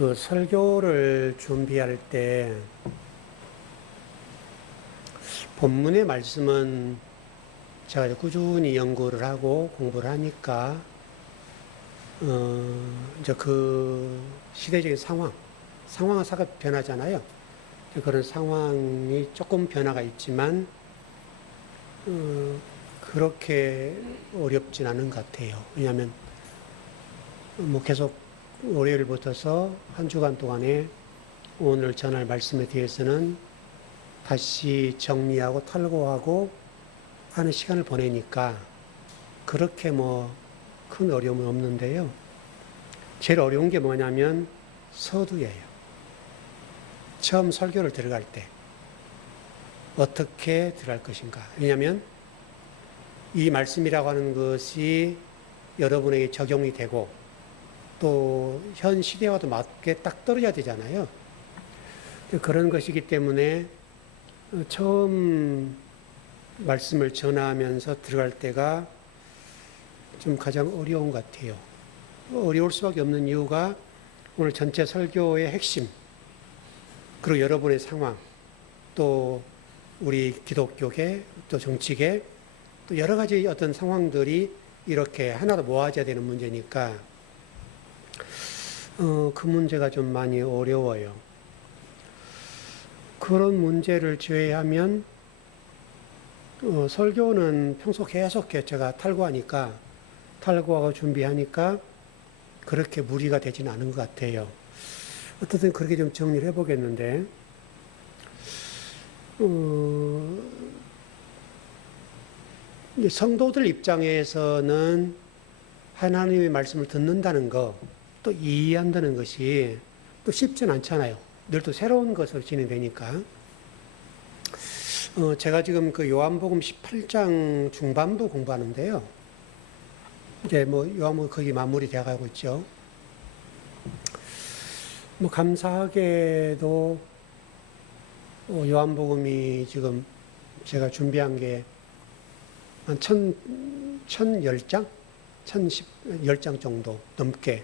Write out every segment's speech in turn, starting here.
그 설교를 준비할 때 본문의 말씀은 제가 이제 꾸준히 연구를 하고 공부를 하니까 이제 그 시대적인 상황은 사가 변하잖아요. 그런 상황이 조금 변화가 있지만 그렇게 어렵진 않은 것 같아요. 왜냐하면 뭐 계속 월요일부터서 한 주간 동안에 오늘 전할 말씀에 대해서는 다시 정리하고 탈고하고 하는 시간을 보내니까 그렇게 뭐 큰 어려움은 없는데요. 제일 어려운 게 뭐냐면 서두예요. 처음 설교를 들어갈 때 어떻게 들어갈 것인가. 왜냐하면 이 말씀이라고 하는 것이 여러분에게 적용이 되고 또 현 시대와도 맞게 딱 떨어져야 되잖아요. 그런 것이기 때문에 처음 말씀을 전하면서 들어갈 때가 좀 가장 어려운 것 같아요. 어려울 수밖에 없는 이유가 오늘 전체 설교의 핵심, 그리고 여러분의 상황, 또 우리 기독교계, 또 정치계, 또 여러 가지 어떤 상황들이 이렇게 하나로 모아져야 되는 문제니까 그 문제가 좀 많이 어려워요. 그런 문제를 제외하면 설교는 평소 계속 제가 탈구하고 준비하니까 그렇게 무리가 되지는 않은 것 같아요. 어떻든 그렇게 좀 정리를 해보겠는데 성도들 입장에서는 하나님의 말씀을 듣는다는 거, 또 이해한다는 것이 또 쉽진 않잖아요. 늘 또 새로운 것으로 진행되니까. 제가 지금 그 요한복음 18장 중반부 공부하는데요. 이제 뭐 요한복음 거의 마무리되어 가고 있죠. 뭐 감사하게도 요한복음이 지금 제가 준비한 게 한 1010장? 1010장 정도 넘게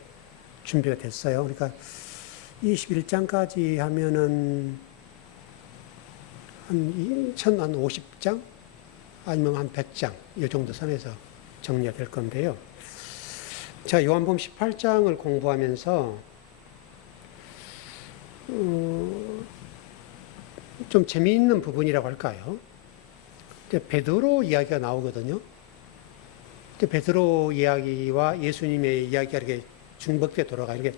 준비가 됐어요. 그러니까 21장까지 하면은 한 1050장? 아니면 한 100장, 이 정도 선에서 정리가 될 건데요. 제가 요한복음 18장을 공부하면서 좀 재미있는 부분이라고 할까요? 베드로 이야기가 나오거든요. 베드로 이야기와 예수님의 이야기가 이렇게 중복돼 돌아가요. 이게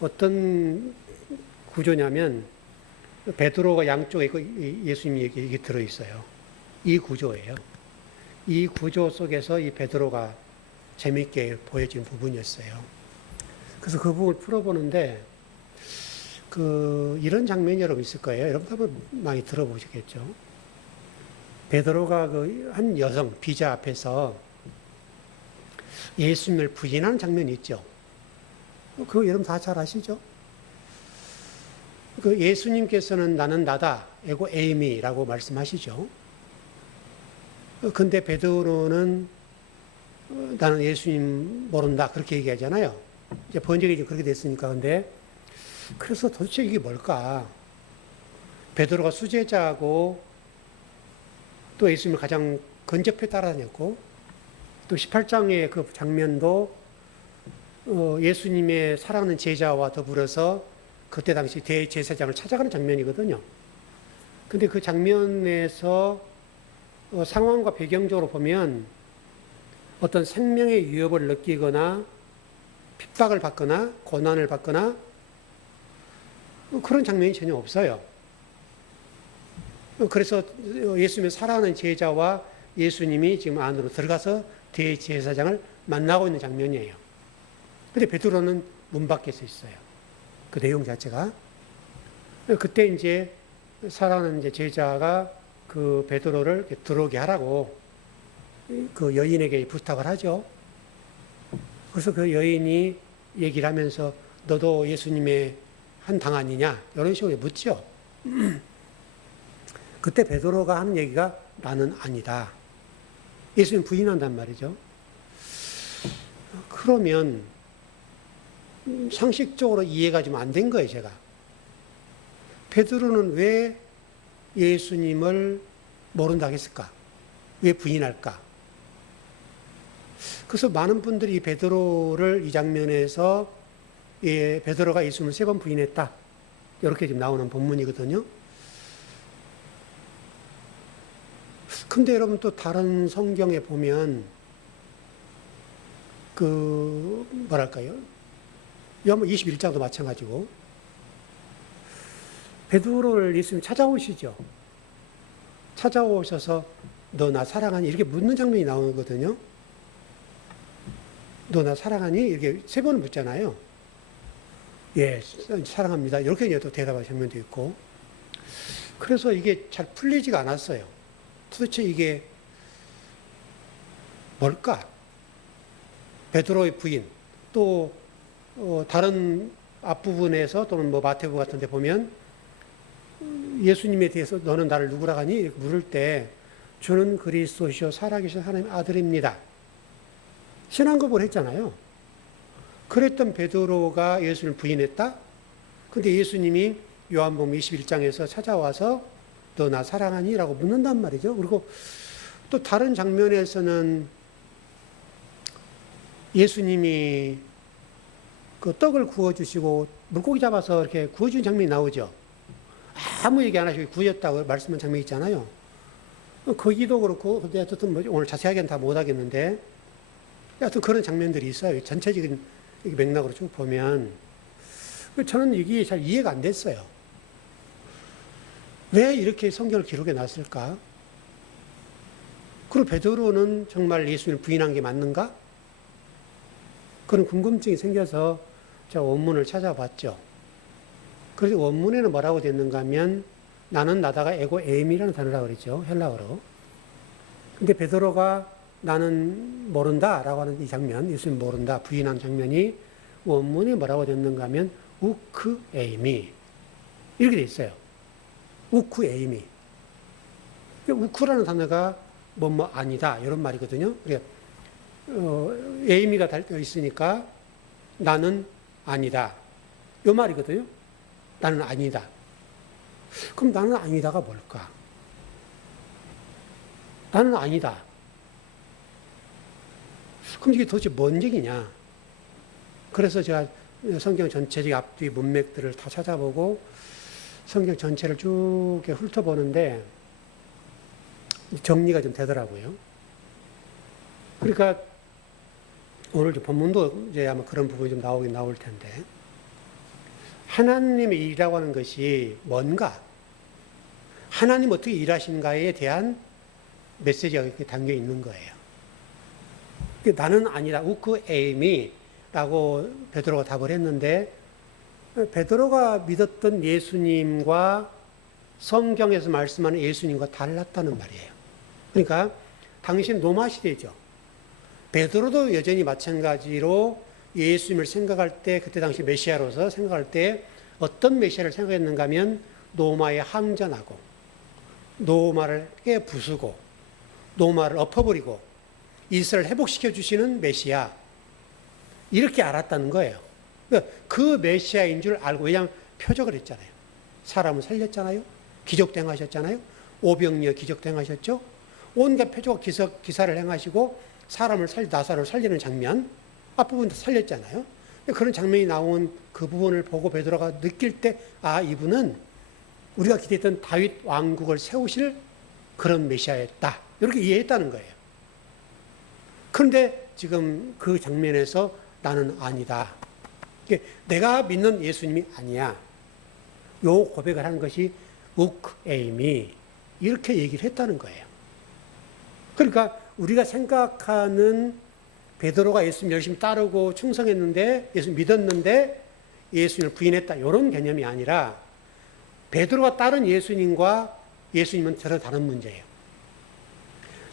어떤 구조냐면 베드로가 양쪽에 있고 예수님이 이게 들어있어요. 이 구조예요. 이 구조 속에서 이 베드로가 재미있게 보여진 부분이었어요. 그래서 그 부분을 풀어보는데 이런 장면이 여러분 있을 거예요. 여러분도 한번 많이 들어보시겠죠. 베드로가 한 여성 비자 앞에서 예수님을 부인하는 장면이 있죠. 그거 여러분 다 잘 아시죠? 예수님께서는 나는 나다, 에고 에이미라고 말씀하시죠. 근데 베드로는 나는 예수님 모른다 그렇게 얘기하잖아요. 이제 번역이 좀 그렇게 됐으니까. 근데 그래서 도대체 이게 뭘까? 베드로가 수제자고 또 예수님을 가장 근접해 따라다녔고 또 18장의 그 장면도 예수님의 사랑하는 제자와 더불어서 그때 당시 대제사장을 찾아가는 장면이거든요. 근데 그 장면에서 상황과 배경적으로 보면 어떤 생명의 위협을 느끼거나 핍박을 받거나 고난을 받거나 그런 장면이 전혀 없어요. 그래서 예수님의 사랑하는 제자와 예수님이 지금 안으로 들어가서 대제사장을 만나고 있는 장면이에요. 근데 베드로는 문 밖에 서 있어요. 그 내용 자체가. 그때 이제 사랑하는 이제 제자가 그 베드로를 들어오게 하라고 그 여인에게 부탁을 하죠. 그래서 그 여인이 얘기를 하면서 너도 예수님의 한 당 아니냐? 이런 식으로 묻죠. 그때 베드로가 하는 얘기가 나는 아니다. 예수님 부인한단 말이죠. 그러면 상식적으로 이해가 좀 안 된 거예요, 제가. 베드로는 왜 예수님을 모른다고 했을까? 왜 부인할까? 그래서 많은 분들이 베드로를 이 장면에서 베드로가 예수님을 3번 부인했다. 이렇게 지금 나오는 본문이거든요. 근데 여러분 또 다른 성경에 보면 뭐랄까요? 요한복음 21장도 마찬가지고 베드로를 예수님 찾아오시죠. 찾아오셔서 너 나 사랑하니? 이렇게 묻는 장면이 나오거든요. 너 나 사랑하니? 이렇게 3번을 묻잖아요. 예, 사랑합니다. 이렇게 또 대답하는 장면도 있고. 그래서 이게 잘 풀리지가 않았어요. 도대체 이게 뭘까? 베드로의 부인, 또 다른 앞부분에서 또는 뭐 마태복음 같은 데 보면 예수님에 대해서 너는 나를 누구라 하니? 이렇게 물을 때 주는 그리스도시요 살아계신 하나님의 아들입니다. 신앙고백을 했잖아요. 그랬던 베드로가 예수님을 부인했다? 근데 예수님이 요한복음 21장에서 찾아와서 너 나 사랑하니? 라고 묻는단 말이죠. 그리고 또 다른 장면에서는 예수님이 그 떡을 구워주시고 물고기 잡아서 이렇게 구워준 장면이 나오죠. 아무 얘기 안 하시고 구워졌다고 말씀한 장면이 있잖아요. 거기도 그렇고, 근데 어쨌든 뭐 오늘 자세하게는 다 못하겠는데, 하여튼 그런 장면들이 있어요. 전체적인 맥락으로 쭉 보면. 저는 이게 잘 이해가 안 됐어요. 왜 이렇게 성경을 기록해 놨을까? 그리고 베드로는 정말 예수님을 부인한 게 맞는가? 그런 궁금증이 생겨서 제가 원문을 찾아봤죠. 그래서 원문에는 뭐라고 됐는가 하면 나는 나다가 에고 에임이라는 단어라고 그랬죠. 헬라어로. 근데 베드로가 나는 모른다라고 하는 이 장면, 예수님 모른다, 부인한 장면이 원문에 뭐라고 됐는가 하면 우크 에이미 이렇게 돼 있어요. 우크 에이미. 우크라는 단어가 뭐뭐 아니다 이런 말이거든요. 그러니까 에이미가 달려 있으니까 나는 아니다. 이 말이거든요. 나는 아니다. 그럼 나는 아니다가 뭘까? 나는 아니다. 그럼 이게 도대체 뭔 얘기냐? 그래서 제가 성경 전체적 앞뒤 문맥들을 다 찾아보고 성경 전체를 쭉 훑어보는데 정리가 좀 되더라고요. 그러니까 오늘 본문도 이제 아마 그런 부분이 좀 나올 텐데 하나님의 일이라고 하는 것이 뭔가? 하나님 어떻게 일하시는가에 대한 메시지가 이렇게 담겨 있는 거예요. 나는 아니다. 우크 에이미라고 베드로가 답을 했는데 베드로가 믿었던 예수님과 성경에서 말씀하는 예수님과 달랐다는 말이에요. 그러니까 당신 로마 시대죠. 베드로도 여전히 마찬가지로 예수님을 생각할 때 그때 당시 메시아로서 생각할 때 어떤 메시아를 생각했는가 하면 로마에 항전하고 로마를 깨부수고 로마를 엎어버리고 이스라엘 회복시켜 주시는 메시아 이렇게 알았다는 거예요. 그 메시아인 줄 알고 왜냐하면 표적을 했잖아요. 사람을 살렸잖아요. 기적도 행하셨잖아요. 오병이어 기적도 행하셨죠. 온갖 표적과 기사를 행하시고 나사로를 살리는 장면 앞부분 살렸잖아요. 그런 장면이 나온 그 부분을 보고 베드로가 느낄 때 이분은 우리가 기대했던 다윗 왕국을 세우실 그런 메시아였다. 이렇게 이해했다는 거예요. 그런데 지금 그 장면에서 나는 아니다. 내가 믿는 예수님이 아니야. 요 고백을 하는 것이 우크에이미 이렇게 얘기를 했다는 거예요. 그러니까 우리가 생각하는 베드로가 예수님 열심히 따르고 충성했는데 예수님 믿었는데 예수님을 부인했다 이런 개념이 아니라 베드로가 따른 예수님과 예수님은 전혀 다른 문제예요.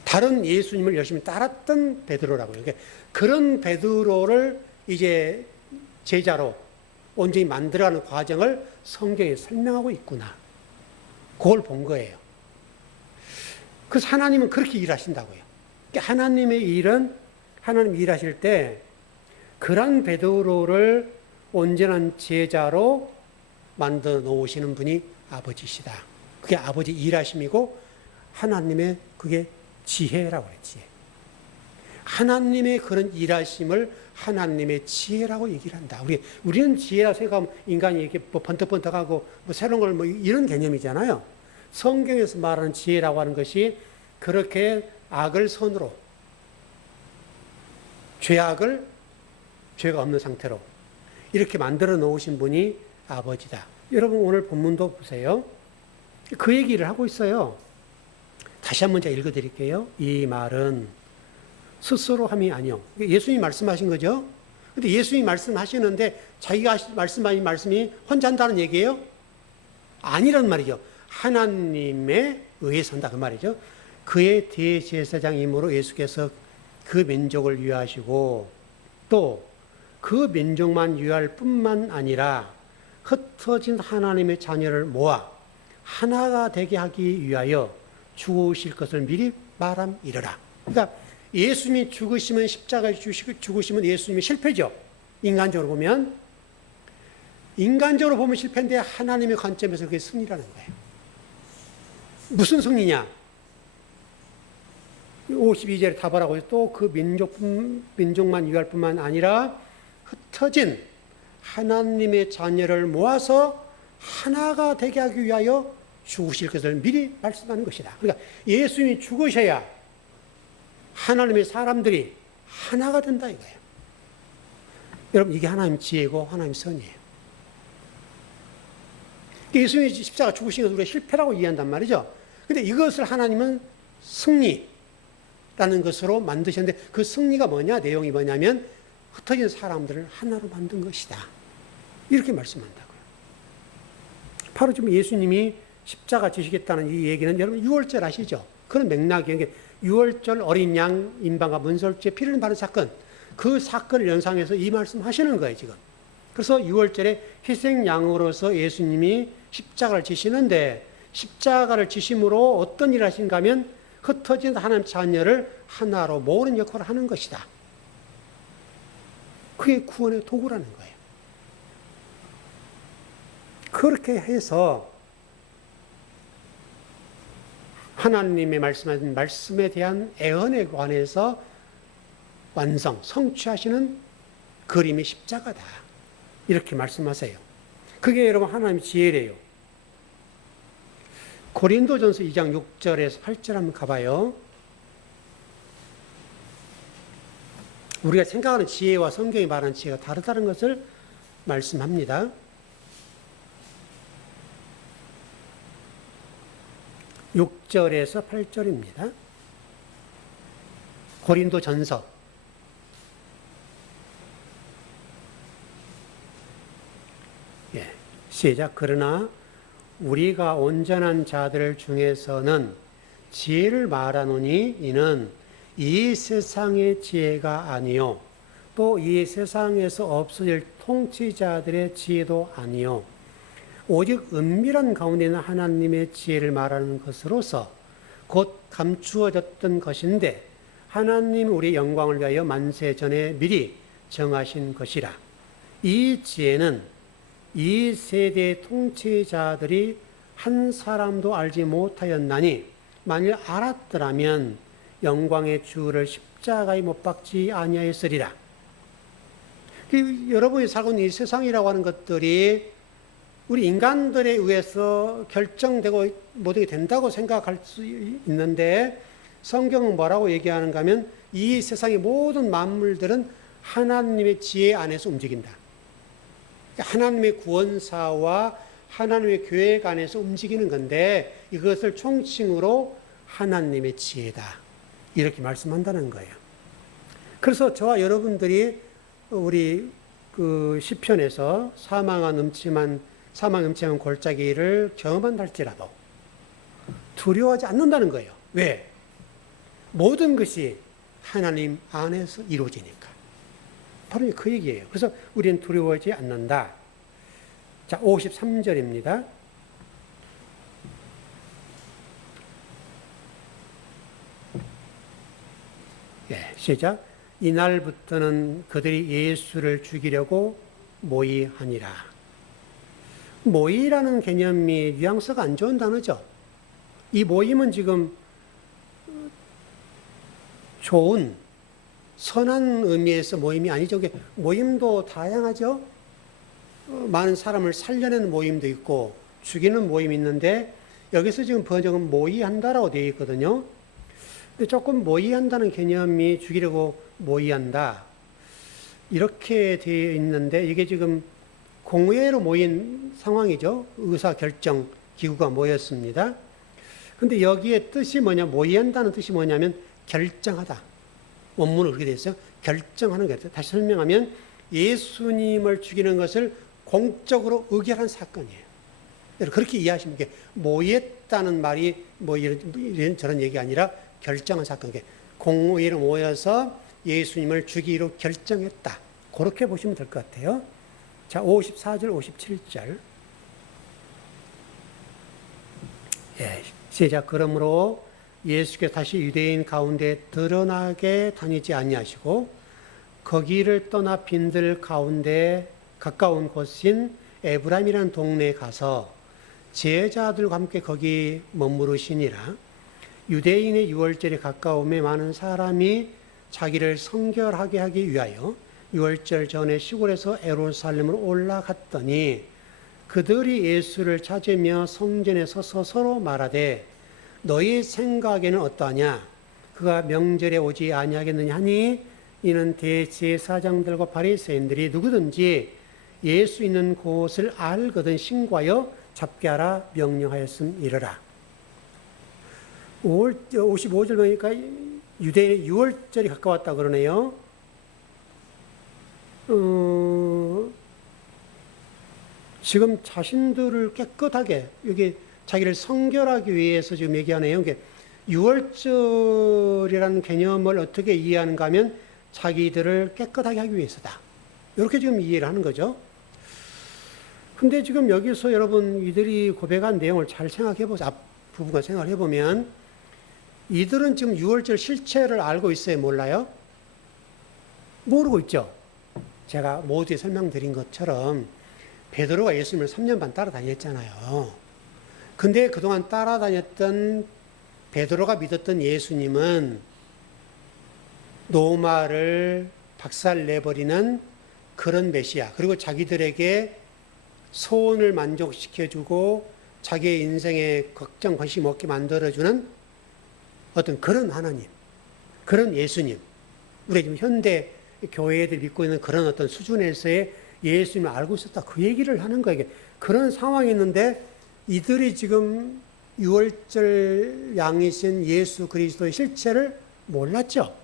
다른 예수님을 열심히 따랐던 베드로라고요. 그러니까 그런 베드로를 이제 제자로 온전히 만들어가는 과정을 성경에 설명하고 있구나. 그걸 본 거예요. 그래서 하나님은 그렇게 일하신다고요. 그러니까 하나님의 일은 하나님 일하실 때 그런 베드로를 온전한 제자로 만들어 놓으시는 분이 아버지시다. 그게 아버지 일하심이고 하나님의 그게 지혜라고 그래요. 지혜. 하나님의 그런 일하심을 하나님의 지혜라고 얘기를 한다. 우리는 지혜라고 생각하면 인간이 이렇게 뭐 번뜩번뜩하고 뭐 새로운 걸 뭐 이런 개념이잖아요. 성경에서 말하는 지혜라고 하는 것이 그렇게 악을 선으로 죄가 없는 상태로 이렇게 만들어 놓으신 분이 아버지다. 여러분 오늘 본문도 보세요. 그 얘기를 하고 있어요. 다시 한번 제가 읽어드릴게요. 이 말은 스스로 함이 아니요. 예수님이 말씀하신 거죠. 근데 예수님이 말씀하시는데 자기가 말씀하신 말씀이 혼자 한다는 얘기예요? 아니란 말이죠. 하나님에 의해서 한다 그 말이죠. 그의 대제사장이므로 예수께서 그 민족을 위하시고 또 그 민족만 위할 뿐만 아니라 흩어진 하나님의 자녀를 모아 하나가 되게 하기 위하여 죽으실 것을 미리 말함이러라. 그러니까 예수님이 죽으시면 십자가에 죽으시면 예수님이 실패죠. 인간적으로 보면 실패인데 하나님의 관점에서 그게 승리라는 거예요. 무슨 승리냐? 52절에 답하라고 또 그 민족만 위할 뿐만 아니라 흩어진 하나님의 자녀를 모아서 하나가 되게 하기 위하여 죽으실 것을 미리 말씀하는 것이다. 그러니까 예수님이 죽으셔야 하나님의 사람들이 하나가 된다 이거예요. 여러분 이게 하나님 지혜고 하나님 선이에요. 예수님이 십자가 죽으신 것을 우리가 실패라고 이해한단 말이죠. 근데 이것을 하나님은 승리라는 것으로 만드셨는데 그 승리가 뭐냐? 내용이 뭐냐면 흩어진 사람들을 하나로 만든 것이다. 이렇게 말씀한다고요. 바로 지금 예수님이 십자가 지시겠다는 이 얘기는 여러분 유월절 아시죠? 그런 맥락이 유월절 어린 양 임방과 문설주에 피를 바른 사건, 그 사건을 연상해서 이 말씀 하시는 거예요 지금. 그래서 유월절에 희생양으로서 예수님이 십자가를 지시는데 십자가를 지심으로 어떤 일을 하신가 하면 흩어진 하나님 자녀를 하나로 모으는 역할을 하는 것이다. 그게 구원의 도구라는 거예요. 그렇게 해서 하나님의 말씀하신 말씀에 대한 애언에 관해서 성취하시는 그림이 십자가다. 이렇게 말씀하세요. 그게 여러분 하나님의 지혜래요. 고린도전서 2장 6절에서 8절 한번 가봐요. 우리가 생각하는 지혜와 성경이 말하는 지혜가 다르다는 것을 말씀합니다. 6절에서 8절입니다. 고린도전서 시작. 그러나 우리가 온전한 자들 중에서는 지혜를 말하노니 이는 이 세상의 지혜가 아니요 또 이 세상에서 없어질 통치자들의 지혜도 아니요 오직 은밀한 가운데 있는 하나님의 지혜를 말하는 것으로서 곧 감추어졌던 것인데 하나님 우리 영광을 위하여 만세 전에 미리 정하신 것이라. 이 지혜는 이 세대의 통치자들이 한 사람도 알지 못하였나니 만일 알았더라면 영광의 주를 십자가에 못 박지 아니하였으리라. 여러분이 살고 있는 이 세상이라고 하는 것들이 우리 인간들에 의해서 결정되고 모든 게 된다고 생각할 수 있는데 성경은 뭐라고 얘기하는가 하면 이 세상의 모든 만물들은 하나님의 지혜 안에서 움직인다. 하나님의 구원사와 하나님의 계획 안에서 움직이는 건데 이것을 총칭으로 하나님의 지혜다. 이렇게 말씀한다는 거예요. 그래서 저와 여러분들이 우리 그 시편에서 사망 넘치만 골짜기를 경험한다 할지라도 두려워하지 않는다는 거예요. 왜? 모든 것이 하나님 안에서 이루어지니까. 바로 그 얘기예요. 그래서 우리는 두려워하지 않는다. 자, 53절입니다. 시작. 이날부터는 그들이 예수를 죽이려고 모의하니라. 모의라는 개념이 뉘앙스가 안 좋은 단어죠. 이 모임은 지금 좋은, 선한 의미에서 모임이 아니죠. 모임도 다양하죠. 많은 사람을 살려내는 모임도 있고 죽이는 모임이 있는데 여기서 지금 번역은 모의한다라고 되어 있거든요. 근데 조금 모의한다는 개념이 죽이려고 모의한다. 이렇게 되어 있는데 이게 지금 공회로 모인 상황이죠. 의사결정 기구가 모였습니다. 근데 여기에 뜻이 뭐냐, 모의한다는 뜻이 뭐냐면 결정하다. 원문을 그렇게 되어 있어요. 결정하는 거예요. 다시 설명하면 예수님을 죽이는 것을 공적으로 의결한 사건이에요. 그렇게 이해하시면 돼. 모의했다는 말이 뭐 이런 저런 얘기 아니라 결정한 사건. 공회로 모여서 예수님을 죽이기로 결정했다. 그렇게 보시면 될 것 같아요. 자, 54절, 57절. 예, 시작. 그러므로 예수께서 다시 유대인 가운데 드러나게 다니지 아니하시고 거기를 떠나 빈들 가운데 가까운 곳인 에브라임이라는 동네에 가서 제자들과 함께 거기 머무르시니라. 유대인의 유월절에 가까움에 많은 사람이 자기를 성결하게 하기 위하여 유월절 전에 시골에서 예루살렘으로 올라갔더니 그들이 예수를 찾으며 성전에 서서 서로 말하되 너희 생각에는 어떠하냐? 그가 명절에 오지 아니하겠느냐 하니 이는 대제사장들과 바리새인들이 누구든지 예수 있는 곳을 알거든 신고하여 잡게 하라 명령하였음이러라. 55절 보니까 유대인의 유월절이 가까웠다 그러네요. 지금 자신들을 깨끗하게 여기 자기를 성결하기 위해서 지금 얘기하네요. 유월절이라는 개념을 어떻게 이해하는가 하면 자기들을 깨끗하게 하기 위해서다. 이렇게 지금 이해를 하는 거죠. 근데 지금 여기서 여러분 이들이 고백한 내용을 잘 생각해 보세요. 앞부분을 생각해 보면 이들은 지금 유월절 실체를 알고 있어요? 몰라요? 모르고 있죠. 제가 모두에 설명드린 것처럼 베드로가 예수님을 3년 반 따라다녔잖아요. 근데 그동안 따라다녔던 베드로가 믿었던 예수님은 노마를 박살내버리는 그런 메시아, 그리고 자기들에게 소원을 만족시켜주고 자기의 인생에 걱정 관심 없게 만들어주는 어떤 그런 하나님, 그런 예수님, 우리 지금 현대 교회들 믿고 있는 그런 어떤 수준에서의 예수님을 알고 있었다. 그 얘기를 하는 거예요. 그런 상황이 있는데 이들이 지금 유월절 양이신 예수 그리스도의 실체를 몰랐죠.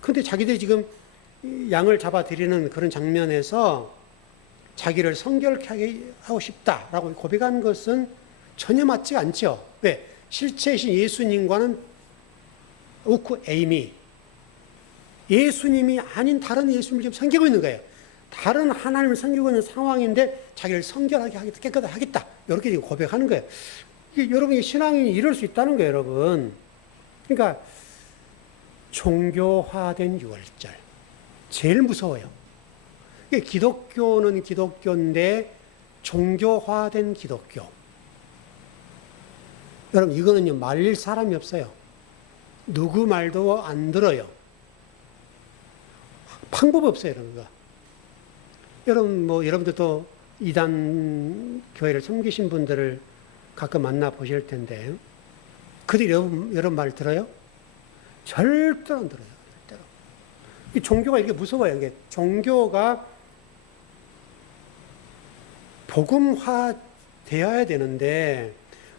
근데 자기들이 지금 양을 잡아들이는 그런 장면에서 자기를 성결하게 하고 싶다라고 고백한 것은 전혀 맞지 않죠. 왜? 실체이신 예수님과는 우크 에이미, 예수님이 아닌 다른 예수님을 지금 섬기고 있는 거예요. 다른 하나님을 섬기고 있는 상황인데 자기를 성결하게 하겠다, 깨끗하게 하겠다, 이렇게 지금 고백하는 거예요. 여러분, 신앙인이 이럴 수 있다는 거예요, 여러분. 그러니까 종교화된 유월절 제일 무서워요. 기독교는 기독교인데 종교화된 기독교. 여러분, 이거는요 말릴 사람이 없어요. 누구 말도 안 들어요. 방법 없어요, 이런 거. 여러분, 여러분들도 이단 교회를 섬기신 분들을 가끔 만나 보실 텐데, 그들이 여러분 말 들어요? 절대로 안 들어요. 절대로. 이 종교가 이게 무서워요. 이게 종교가 복음화 되어야 되는데,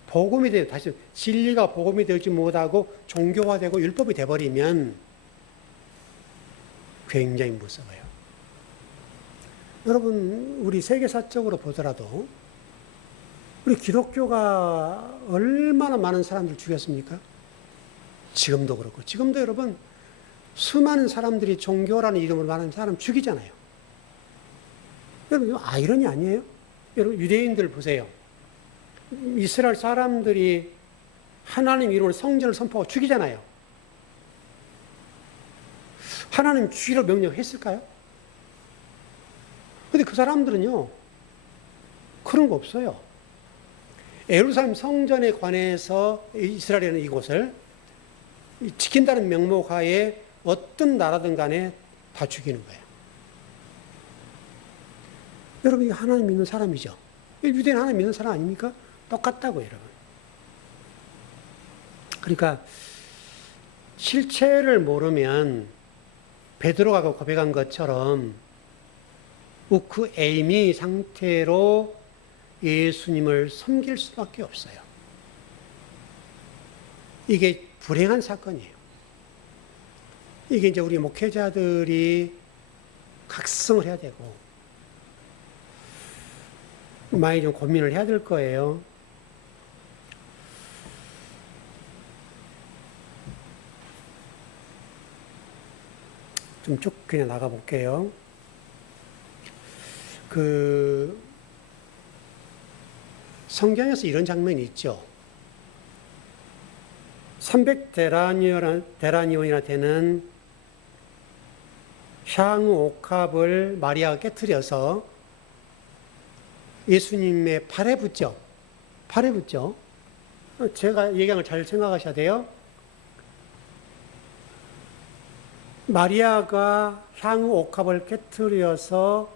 복음이 돼, 다시 진리가 복음이 되지 못하고 종교화되고 율법이 돼버리면 굉장히 무서워요. 여러분, 우리 세계사적으로 보더라도 우리 기독교가 얼마나 많은 사람들 죽였습니까? 지금도 그렇고, 지금도 여러분 수많은 사람들이 종교라는 이름으로 많은 사람 죽이잖아요. 여러분, 이거 아이러니 아니에요? 여러분, 유대인들 보세요. 이스라엘 사람들이 하나님 이름으로 성전을 선포하고 죽이잖아요. 하나님 죽이라고 명령했을까요? 근데 근데 그 사람들은요, 그런 거 없어요. 예루살렘 성전에 관해서 이스라엘이라는 이곳을 지킨다는 명목 하에 어떤 나라든 간에 다 죽이는 거예요. 여러분, 이게 하나님 믿는 사람이죠. 유대인 하나님 믿는 사람 아닙니까? 똑같다고, 여러분. 그러니까 실체를 모르면 베드로가 고백한 것처럼 우크에이미 상태로 예수님을 섬길 수밖에 없어요. 이게 불행한 사건이에요. 이게 이제 우리 목회자들이 각성을 해야 되고 많이 좀 고민을 해야 될 거예요. 좀 쭉 그냥 나가 볼게요. 성경에서 이런 장면이 있죠. 300데나니온이나 되는 향후 옥합을 마리아가 깨트려서 예수님의 팔에 붙죠. 팔에 붙죠. 제가 얘기한 걸 잘 생각하셔야 돼요. 마리아가 향후 옥합을 깨트려서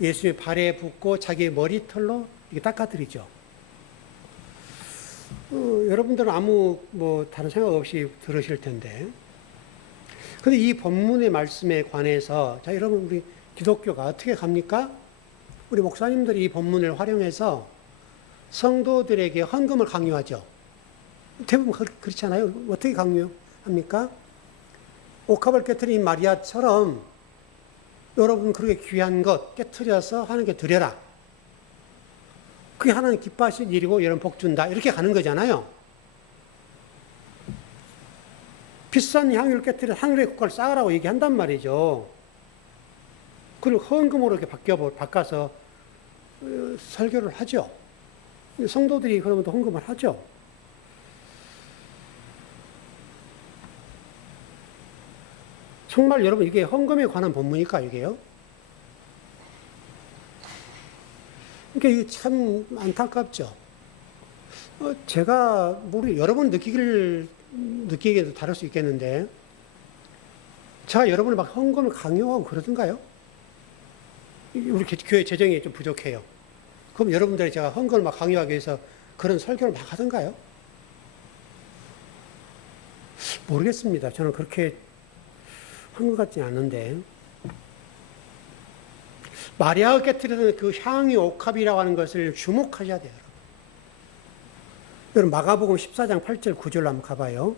예수의 발에 붙고 자기의 머리털로 이렇게 닦아드리죠. 여러분들은 아무 다른 생각 없이 들으실 텐데. 근데 이 본문의 말씀에 관해서, 자, 여러분, 우리 기독교가 어떻게 갑니까? 우리 목사님들이 이 본문을 활용해서 성도들에게 헌금을 강요하죠. 대부분 그렇잖아요. 어떻게 강요합니까? 옥합을 깨트린 마리아처럼 여러분 그렇게 귀한 것 깨트려서 하나님께 드려라. 그게 하나님 기뻐하실 일이고 여러분 복 준다. 이렇게 가는 거잖아요. 비싼 향유를 깨트려 하늘의 국가를 쌓으라고 얘기한단 말이죠. 그리고 헌금으로 이렇게 바꿔서 설교를 하죠. 성도들이 그러면 또 헌금을 하죠. 정말 여러분 이게 헌금에 관한 본문일까 이게요? 그러니까 이게 참 안타깝죠. 제가 여러분 느끼기에도 다를 수 있겠는데 제가 여러분을 막 헌금을 강요하고 그러던가요? 우리 교회 재정이 좀 부족해요. 그럼 여러분들이 제가 헌금을 막 강요하기 위해서 그런 설교를 막 하던가요? 모르겠습니다. 저는 그렇게 한 것 같지 않은데. 마리아가 깨뜨리는 그 향유 옥합이라고 하는 것을 주목하셔야 돼요. 여러분 마가복음 14장 8절 9절로 한번 가봐요.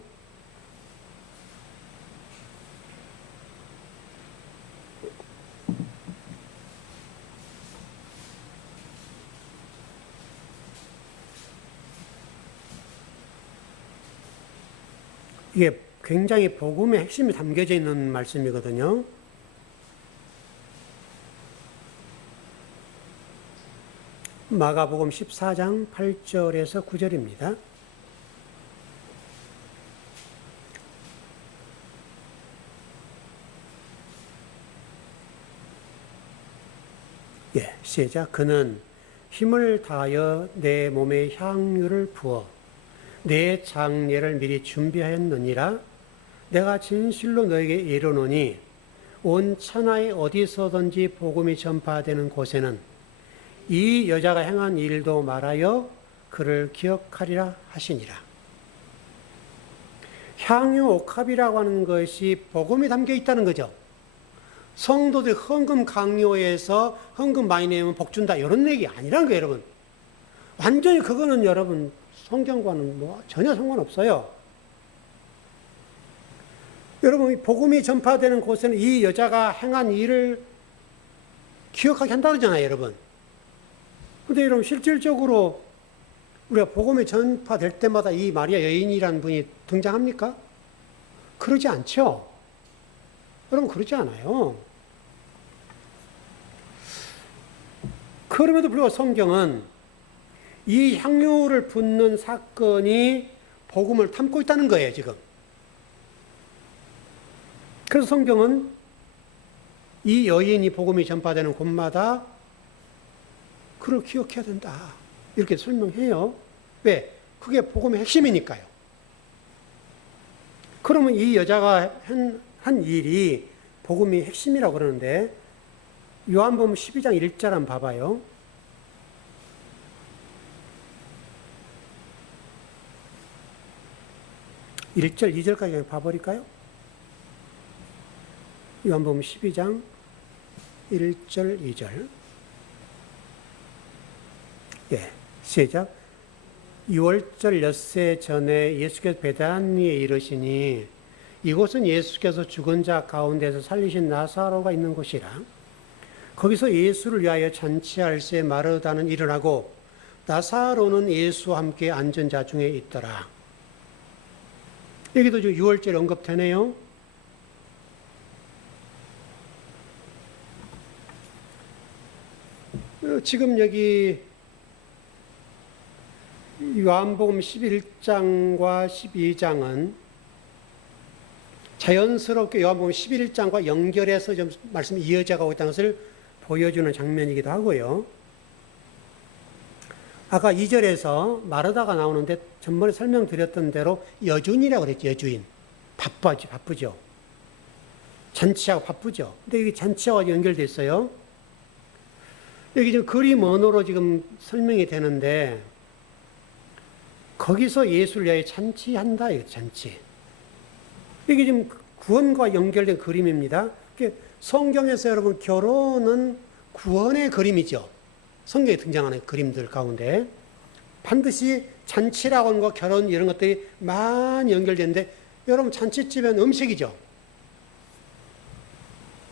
이게 굉장히 복음의 핵심이 담겨져 있는 말씀이거든요. 마가복음 14장 8절에서 9절입니다. 시작. 그는 힘을 다하여 내 몸에 향유를 부어 내 장례를 미리 준비하였느니라. 내가 진실로 너에게 이르노니 온 천하에 어디서든지 복음이 전파되는 곳에는 이 여자가 행한 일도 말하여 그를 기억하리라 하시니라. 향유 옥합이라고 하는 것이 복음이 담겨 있다는 거죠. 성도들 헌금 강요해서 헌금 많이 내면 복 준다 이런 얘기 아니라는 거예요, 여러분. 완전히 그거는 여러분 성경과는 전혀 상관없어요. 여러분 복음이 전파되는 곳에는 이 여자가 행한 일을 기억하게 한다고 그러잖아요, 여러분. 근데 여러분 실질적으로 우리가 복음이 전파될 때마다 이 마리아 여인이라는 분이 등장합니까? 그러지 않죠. 여러분 그러지 않아요. 그럼에도 불구하고 성경은 이 향유를 붓는 사건이 복음을 담고 있다는 거예요, 지금. 그래서 성경은 이 여인이 복음이 전파되는 곳마다 그걸 기억해야 된다. 이렇게 설명해요. 왜? 그게 복음의 핵심이니까요. 그러면 이 여자가 한 일이 복음의 핵심이라고 그러는데 요한복음 12장 1절 한번 봐봐요. 1절, 2절까지 봐버릴까요? 요한복음 12장 1절, 2절. 예, 시작. 6월절 엿새 전에 예수께서 베다니에 이르시니 이곳은 예수께서 죽은 자 가운데서 살리신 나사로가 있는 곳이라. 거기서 예수를 위하여 잔치할 새 마르다는 일어나고 나사로는 예수와 함께 앉은 자 중에 있더라. 여기도 6월절 언급되네요. 지금 여기 요한복음 11장과 12장은 자연스럽게 요한복음 11장과 연결해서 좀 말씀이 이어져 가고 있다는 것을 보여주는 장면이기도 하고요. 아까 2절에서 마르다가 나오는데 전번에 설명드렸던 대로 여주인이라고 그랬죠. 여주인. 바쁘죠. 잔치하고 바쁘죠. 근데 여기 잔치하고 연결돼 있어요. 여기 지금 그림 언어로 지금 설명이 되는데 거기서 예수를 위하여 잔치한다. 잔치. 이게 지금 구원과 연결된 그림입니다. 성경에서 여러분 결혼은 구원의 그림이죠. 성경에 등장하는 그림들 가운데 반드시 잔치라고 하는 거, 결혼 이런 것들이 많이 연결되는데 여러분 잔치집엔 음식이죠.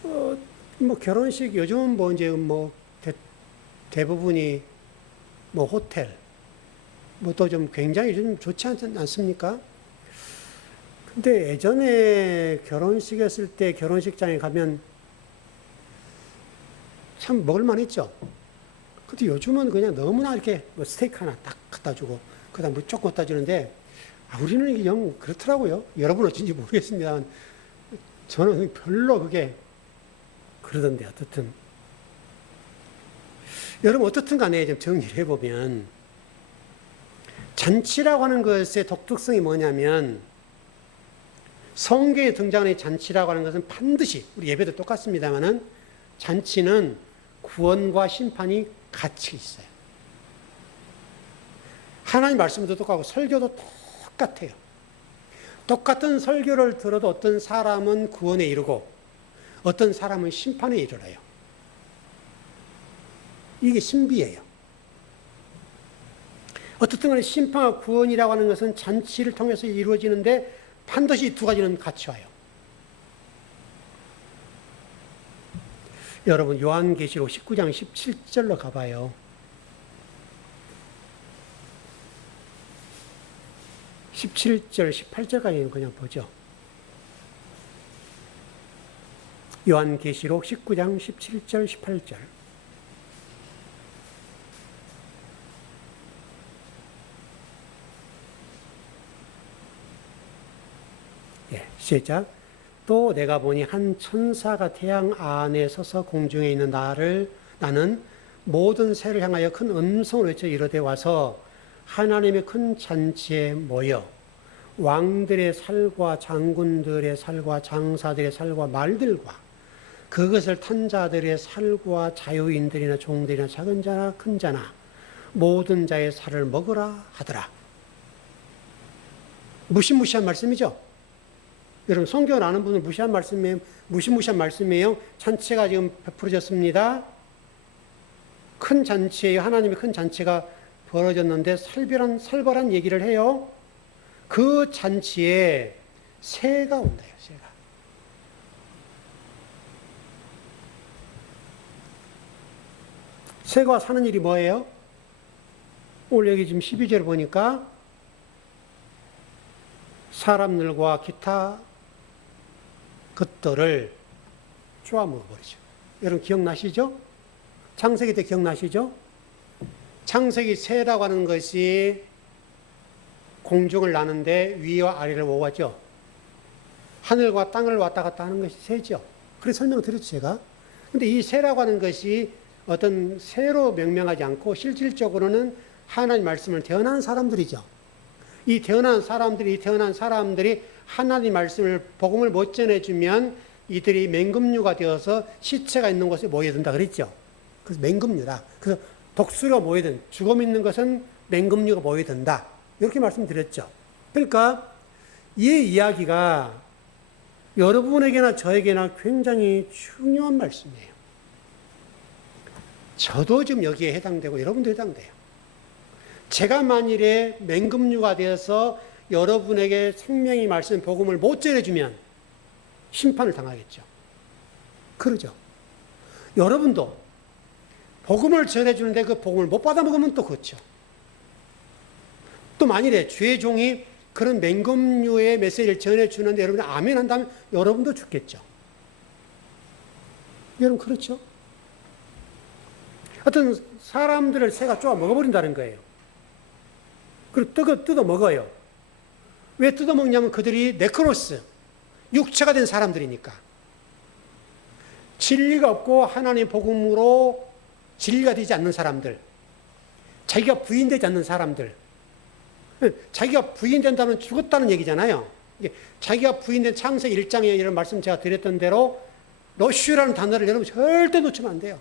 뭐 결혼식 요즘은 뭐 이제 뭐 대부분이 뭐 호텔 뭐 또 좀 굉장히 좀 좋지 않습니까? 근데 예전에 결혼식 했을 때 결혼식장에 가면 참 먹을만 했죠. 근데 요즘은 그냥 너무나 이렇게 뭐 스테이크 하나 딱 갖다 주고, 그 다음 뭐 조금 갖다 주는데, 우리는 이게 영 그렇더라고요. 여러분 어쩐지 모르겠습니다. 저는 별로 그게 그러던데, 어떻든. 여러분, 어떻든 간에 좀 정리를 해보면, 잔치라고 하는 것의 독특성이 뭐냐면, 성경에 등장하는 잔치라고 하는 것은 반드시, 우리 예배도 똑같습니다만은, 잔치는 구원과 심판이 같이 있어요. 하나님 말씀도 똑같고 설교도 똑같아요. 똑같은 설교를 들어도 어떤 사람은 구원에 이르고 어떤 사람은 심판에 이르러요. 이게 신비예요. 어떻든 간에 심판과 구원이라고 하는 것은 잔치를 통해서 이루어지는데 반드시 두 가지는 같이 와요. 여러분 요한계시록 19장 17절로 가봐요. 17절, 18절까지는 그냥 보죠. 요한계시록 19장 17절, 18절. 예, 시작. 또 내가 보니 한 천사가 태양 안에 서서 공중에 있는 나는 모든 새를 향하여 큰 음성을 외쳐 이르되 와서 하나님의 큰 잔치에 모여 왕들의 살과 장군들의 살과 장사들의 살과 말들과 그것을 탄 자들의 살과 자유인들이나 종들이나 작은 자나 큰 자나 모든 자의 살을 먹으라 하더라. 무시무시한 말씀이죠. 여러분 성경을 아는 분은 무시무시한 말씀이에요. 잔치가 지금 베풀어졌습니다. 큰 잔치예요. 하나님의 큰 잔치가 벌어졌는데 살벌한 얘기를 해요. 그 잔치에 새가 온다요. 새가. 새가 사는 일이 뭐예요? 오늘 여기 지금 12절 보니까 사람들과 기타 것들을 쪼아 먹어버리죠. 여러분 기억나시죠? 창세기 때 기억나시죠? 창세기 새라고 하는 것이 공중을 나는데 위와 아래를 오가죠. 하늘과 땅을 왔다 갔다 하는 것이 새죠. 그래서 설명을 드렸죠, 제가. 근데 이 새라고 하는 것이 어떤 새로 명명하지 않고 실질적으로는 하나님 말씀을 대언하는 사람들이죠. 이 태어난 사람들이 하나님 말씀을, 복음을 못 전해주면 이들이 맹금류가 되어서 시체가 있는 곳에 모여든다 그랬죠. 그래서 맹금류다. 그래서 독수리가 모여든, 죽음 있는 것은 맹금류가 모여든다. 이렇게 말씀드렸죠. 그러니까 이 이야기가 여러분에게나 저에게나 굉장히 중요한 말씀이에요. 저도 지금 여기에 해당되고 여러분도 해당돼요. 제가 만일에 맹금류가 되어서 여러분에게 생명의 말씀, 복음을 못 전해주면 심판을 당하겠죠. 그러죠. 여러분도 복음을 전해주는데 그 복음을 못 받아먹으면 또 그렇죠. 또 만일에 주의 종이 그런 맹금류의 메시지를 전해주는데 여러분이 아멘 한다면 여러분도 죽겠죠. 여러분 그렇죠? 어떤 사람들을 새가 쪼아 먹어버린다는 거예요. 그리고 뜯어 먹어요. 왜 뜯어 먹냐면 그들이 네크로스, 육체가 된 사람들이니까. 진리가 없고 하나님의 복음으로 진리가 되지 않는 사람들, 자기가 부인되지 않는 사람들, 자기가 부인된다면 죽었다는 얘기잖아요. 자기가 부인된 창세기 1장에 이런 말씀 제가 드렸던 대로 노슈라는 단어를 여러분 절대 놓치면 안 돼요.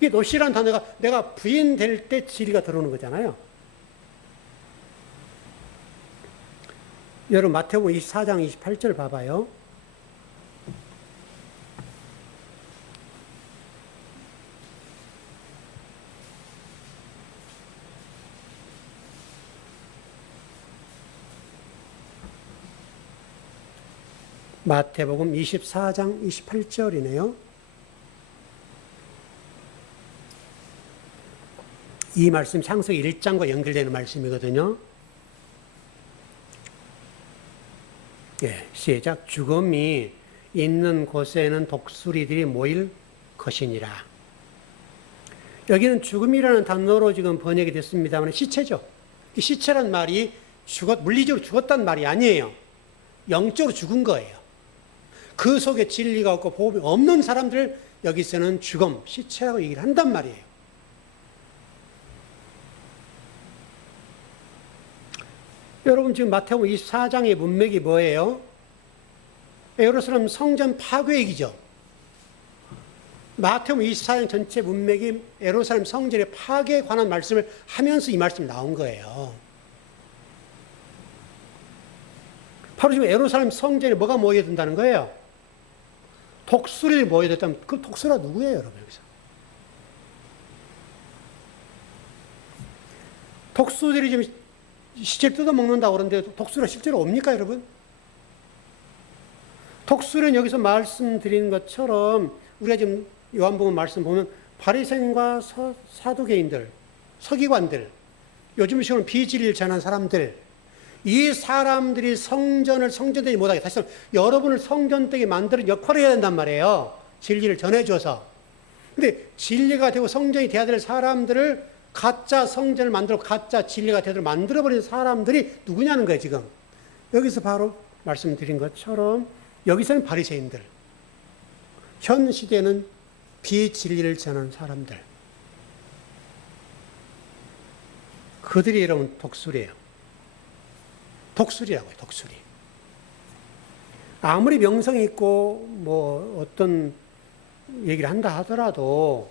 이 노시라는 단어가 내가 부인될 때 진리가 들어오는 거잖아요. 여러분 마태복음 24장 28절 봐봐요. 마태복음 24장 28절이네요. 이 말씀 창세기 1장과 연결되는 말씀이거든요. 예, 시작. 죽음이 있는 곳에는 독수리들이 모일 것이니라. 여기는 죽음이라는 단어로 지금 번역이 됐습니다만 시체죠. 이 시체란 말이 물리적으로 죽었다는 말이 아니에요. 영적으로 죽은 거예요. 그 속에 진리가 없고 복음이 없는 사람들 여기서는 죽음, 시체라고 얘기를 한단 말이에요. 여러분 지금 마태복음 24장의 문맥이 뭐예요? 예루살렘 성전 파괴 얘기죠. 마태복음 24장 전체 문맥이 예루살렘 성전의 파괴에 관한 말씀을 하면서 이 말씀이 나온 거예요. 바로 지금 예루살렘 성전에 뭐가 모여든다는 거예요? 독수리를 모여든다면 그 독수리가 누구예요, 여러분 여기서? 독수리들이 지금 시체를 뜯어먹는다고 그러는데 독수리가 실제로 옵니까, 여러분? 독수리는 여기서 말씀드린 것처럼 우리가 지금 요한복음 말씀 보면 바리새인과 사두개인들, 서기관들, 요즘 식으로 비진리를 전한 사람들, 이 사람들이 성전되지 못하게, 다시 말하면 여러분을 성전되게 만드는 역할을 해야 된단 말이에요. 진리를 전해줘서. 근데 진리가 되고 성전이 돼야 될 사람들을 가짜 성전을 만들어 가짜 진리가 되도록 만들어버린 사람들이 누구냐는 거예요, 지금. 여기서 바로 말씀드린 것처럼 여기서는 바리새인들, 현 시대는 비진리를 전하는 사람들. 그들이 여러분 독수리예요. 독수리라고요, 독수리. 아무리 명성이 있고 뭐 어떤 얘기를 한다 하더라도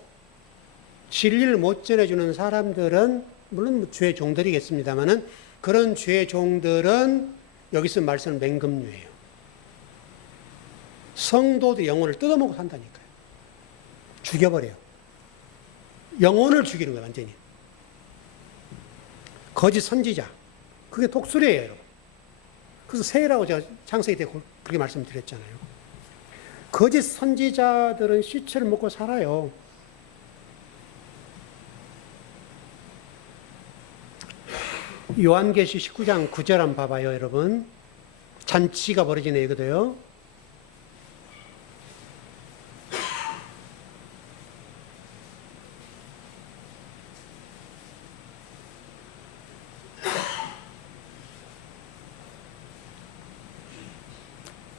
진리를 못 전해주는 사람들은 물론 주의 종들이겠습니다만은 그런 주의 종들은 여기서 말씀은 맹금류예요. 성도들 영혼을 뜯어먹고 산다니까요. 죽여버려요. 영혼을 죽이는 거예요, 완전히. 거짓 선지자. 그게 독수리예요, 여러분. 그래서 새라고 제가 창세기 때 그렇게 말씀드렸잖아요. 거짓 선지자들은 시체를 먹고 살아요. 요한계시 19장 9절 한번 봐봐요, 여러분. 잔치가 벌어지는 얘기거든요.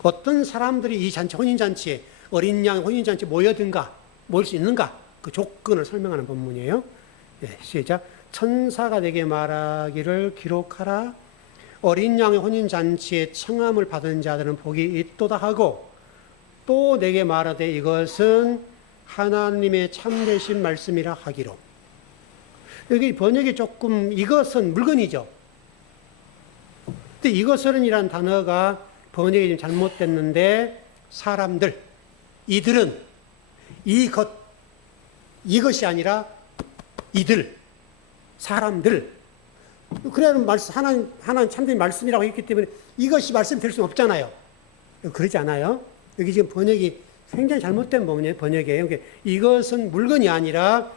어떤 사람들이 이 잔치, 혼인잔치에, 어린 양 혼인잔치에 모여든가? 모일 수 있는가? 그 조건을 설명하는 본문이에요. 네, 시작. 천사가 내게 말하기를 기록하라. 어린 양의 혼인잔치에 청함을 받은 자들은 복이 있도다 하고 또 내게 말하되 이것은 하나님의 참되신 말씀이라 하기로. 여기 번역이 조금 이것은 물건이죠. 근데 이것은 이란 단어가 번역이 좀 잘못됐는데 사람들, 이들은 이것이 아니라 이들, 사람들. 그래야 하나님 참된 말씀이라고 했기 때문에 이것이 말씀이 될 수는 없잖아요. 그러지 않아요? 여기 지금 번역이 굉장히 잘못된 번역이에요. 이것은 물건이 아니라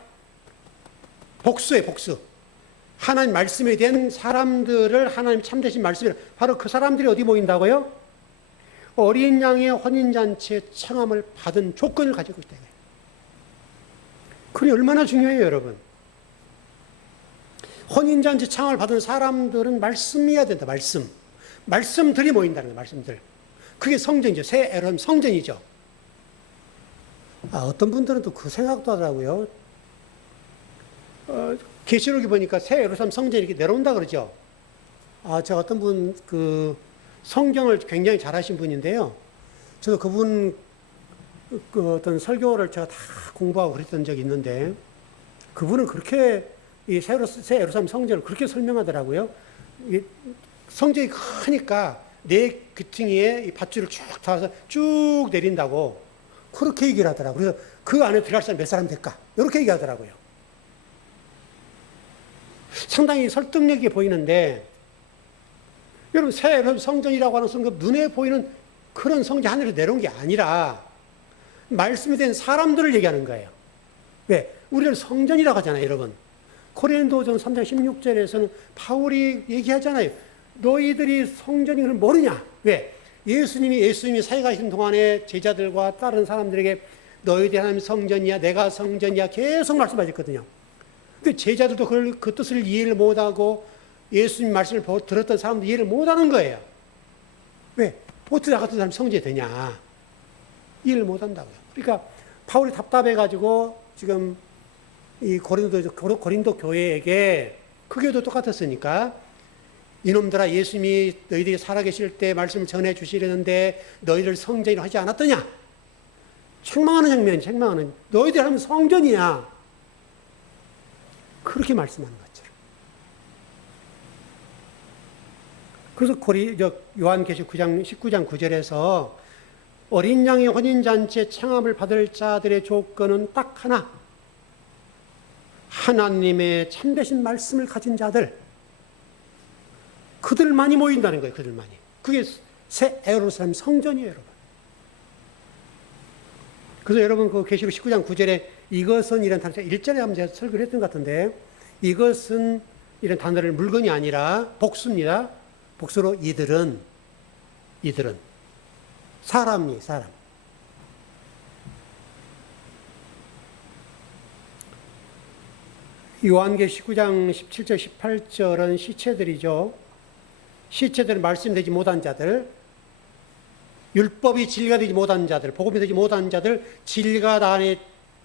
복수예요, 복수. 하나님 말씀에 대한 사람들을 하나님 참되신 말씀이라. 바로 그 사람들이 어디 모인다고요? 어린 양의 혼인잔치에 청함을 받은 조건을 가지고 있다. 그게 얼마나 중요해요, 여러분. 혼인잔치 청함을 받은 사람들은 말씀이어야 된다, 말씀. 말씀들이 모인다는 거예요, 말씀들. 그게 성전이죠. 새 에lohim 성전이죠. 어떤 분들은 또 그 생각도 하더라고요. 계시록에 보니까 새 예루살렘 성전이 이렇게 내려온다 그러죠. 제가 어떤 분, 성경을 굉장히 잘하신 분인데요. 저도 그분, 어떤 설교를 제가 다 공부하고 그랬던 적이 있는데, 그분은 그렇게 이 새 예루살렘 성전을 그렇게 설명하더라고요. 성전이 크니까 네 귀퉁이에 이 밧줄을 쭉 달아서 쭉 내린다고 그렇게 얘기를 하더라고요. 그래서 그 안에 들어갈 사람 몇 사람 될까? 이렇게 얘기하더라고요. 상당히 설득력 있게 보이는데, 여러분, 새 성전이라고 하는 성전, 눈에 보이는 그런 성전 하늘에 내려온 게 아니라, 말씀에 대한 사람들을 얘기하는 거예요. 왜? 우리는 성전이라고 하잖아요, 여러분. 고린도전 3장 16절에서는 바울이 얘기하잖아요. 너희들이 성전인 걸 모르냐? 왜? 예수님이 사역하신 동안에 제자들과 다른 사람들에게 너희들이 하나님 성전이야, 내가 성전이야, 계속 말씀하셨거든요. 근데 제자들도 그 뜻을 이해를 못하고 예수님 말씀을 들었던 사람도 이해를 못하는 거예요. 왜? 보트 나 같은 사람 성전이 되냐? 이해를 못한다고요. 그러니까 바울이 답답해가지고 지금 이 고린도 교회에게 그 교회도 똑같았으니까 이놈들아, 예수님이 너희들이 살아계실 때 말씀을 전해 주시려는데 너희들 성전이라고 하지 않았더냐? 책망하는 장면이 책망하는. 너희들 하면 성전이야. 그렇게 말씀하는 거죠. 그래서 요한계시록 19장 9절에서 어린 양의 혼인잔치에 청함을 받을 자들의 조건은 딱 하나. 하나님의 참되신 말씀을 가진 자들. 그들만이 모인다는 거예요. 그들만이. 그게 새 예루살렘 성전이에요, 여러분. 그래서 여러분 그 계시록 19장 9절에 이것은 이런 단어 1절에 한번 제가 설교를 했던 것 같은데, 이것은 이런 단어를 물건이 아니라 복수입니다. 복수로 이들은 사람. 요한계시록 19장 17절 18절은 시체들이죠. 시체들은 말씀되지 못한 자들, 율법이 진리가 되지 못한 자들, 복음이 되지 못한 자들, 진리가 안에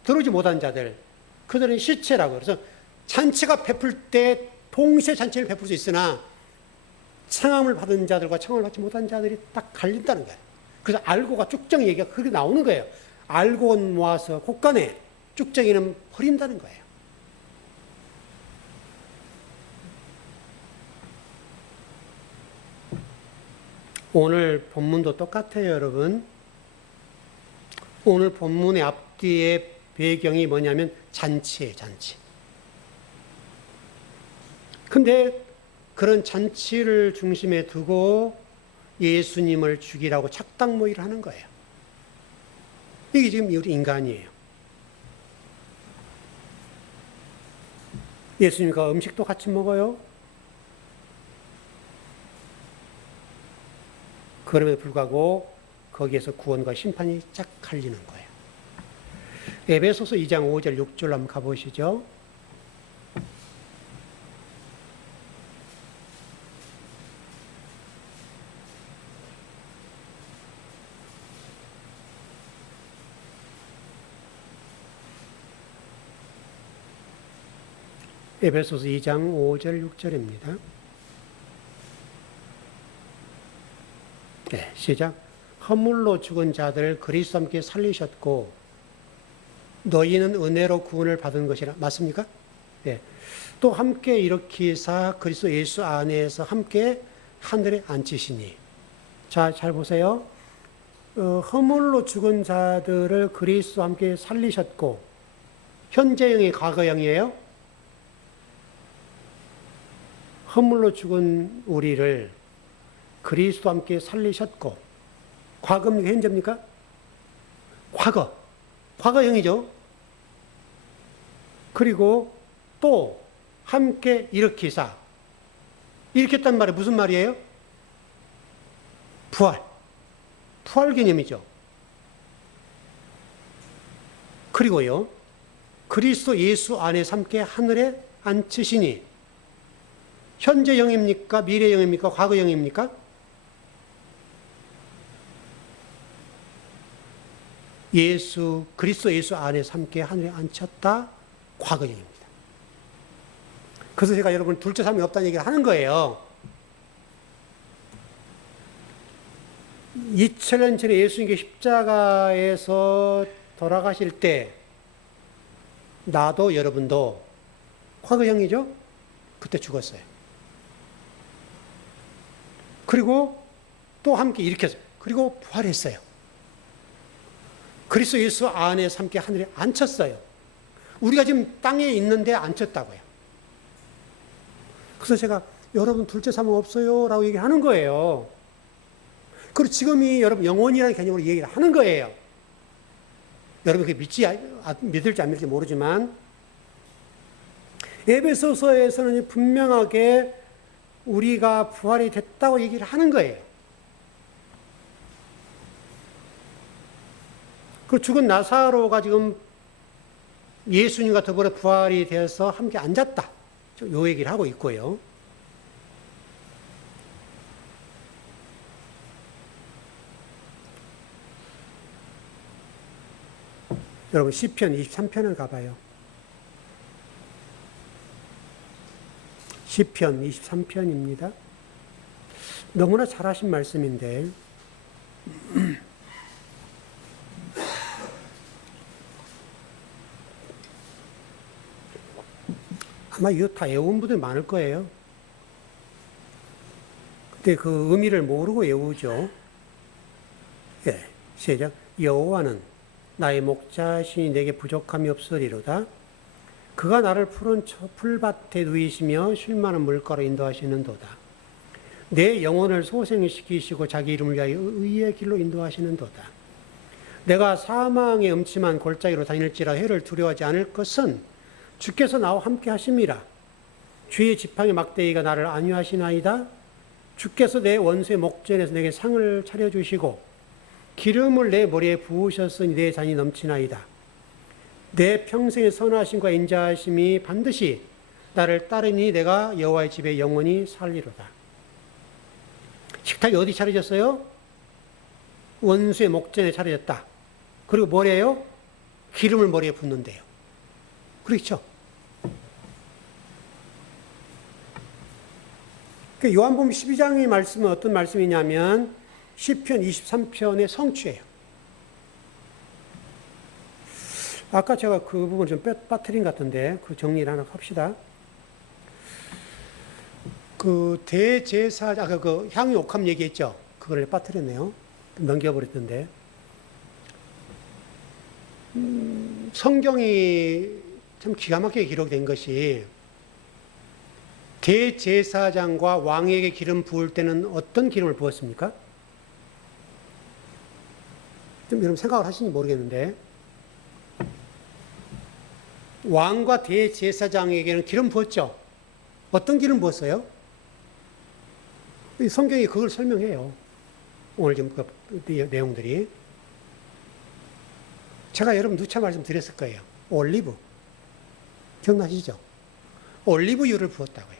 들어오지 못한 자들, 그들은 시체라고. 그래서 잔치가 베풀 때 동시에 잔치를 베풀 수 있으나 청함을 받은 자들과 청함을 받지 못한 자들이 딱 갈린다는 거예요. 그래서 알고가 쭉정 얘기가 그렇게 나오는 거예요. 알고 모아서 곳간에 쭉정이는 버린다는 거예요. 오늘 본문도 똑같아요, 여러분. 오늘 본문의 앞뒤의 배경이 뭐냐면 잔치예요, 잔치. 근데 그런 잔치를 중심에 두고 예수님을 죽이라고 착당 모의를 하는 거예요. 이게 지금 우리 인간이에요. 예수님과 음식도 같이 먹어요. 그럼에도 불구하고 거기에서 구원과 심판이 쫙 갈리는 거예요. 에베소서 2장 5절 6절 한번 가보시죠. 에베소서 2장 5절 6절입니다. 네, 시작. 허물로 죽은 자들을 그리스도와 함께 살리셨고 너희는 은혜로 구원을 받은 것이라. 맞습니까? 네. 또 함께 일으키사 그리스도 예수 안에서 함께 하늘에 앉히시니. 자, 잘 보세요. 허물로 죽은 자들을 그리스도와 함께 살리셨고, 현재형이 과거형이에요. 허물로 죽은 우리를 그리스도와 함께 살리셨고, 과거입니까? 현재입니까? 과거형이죠. 그리고 또 함께 일으키사. 일으켰단 말이 무슨 말이에요? 부활 개념이죠. 그리고요, 그리스도 예수 안에서 함께 하늘에 앉히시니. 현재형입니까? 미래형입니까? 과거형입니까? 그리스도 예수 안에서 함께 하늘에 앉혔다. 과거형입니다. 그래서 제가 여러분 둘째 삶이 없다는 얘기를 하는 거예요. 2000년 전에 예수님께 십자가에서 돌아가실 때 나도 여러분도 과거형이죠? 그때 죽었어요. 그리고 또 함께 일으켰어요. 그리고 부활했어요. 그리스도 예수 안에서 함께 하늘에 앉혔어요. 우리가 지금 땅에 있는데 앉혔다고요. 그래서 제가 여러분 둘째 삶은 없어요 라고 얘기하는 거예요. 그리고 지금이 여러분 영혼이라는 개념으로 얘기를 하는 거예요. 여러분 그게 믿을지 안 믿을지 모르지만 에베소서에서는 분명하게 우리가 부활이 됐다고 얘기를 하는 거예요. 그 죽은 나사로가 지금 예수님과 더불어 부활이 되어서 함께 앉았다. 요 얘기를 하고 있고요. 여러분 시편 23편을 가봐요. 시편 23편입니다. 너무나 잘하신 말씀인데 아마 이거 다 외운 분들 많을 거예요. 근데 그 의미를 모르고 외우죠. 예, 시작. 여호와는 나의 목자시니 내게 부족함이 없으리로다. 그가 나를 푸른 풀밭에 누이시며 쉴만한 물가로 인도하시는도다. 내 영혼을 소생시키시고 자기 이름을 위하여 의의 길로 인도하시는도다. 내가 사망의 음침한 골짜기로 다닐지라 해를 두려워하지 않을 것은 주께서 나와 함께 하심이라. 주의 지팡이 막대기가 나를 안위하시나이다. 주께서 내 원수의 목전에서 내게 상을 차려주시고 기름을 내 머리에 부으셨으니 내 잔이 넘치나이다. 내 평생의 선하심과 인자하심이 반드시 나를 따르니 내가 여호와의 집에 영원히 살리로다. 식탁이 어디 차려졌어요? 원수의 목전에 차려졌다. 그리고 뭐래요? 기름을 머리에 붓는데요. 그렇죠? 요한복음 12장의 말씀은 어떤 말씀이냐면 시편 23편의 성취예요. 아까 제가 그 부분 좀 빠뜨린 것 같은데 그 정리를 하나 합시다. 그 대제사, 아까 그 향유 옥합 얘기했죠. 그걸 빠뜨렸네요. 넘겨버렸던데. 성경이 참 기가 막히게 기록된 것이 대제사장과 왕에게 기름 부을 때는 어떤 기름을 부었습니까? 좀 여러분 생각을 하시는지 모르겠는데 왕과 대제사장에게는 기름 부었죠. 어떤 기름 부었어요? 성경이 그걸 설명해요. 오늘 좀 그 내용들이. 제가 여러분 누차 말씀드렸을 거예요. 올리브. 기억나시죠? 올리브유를 부었다고요.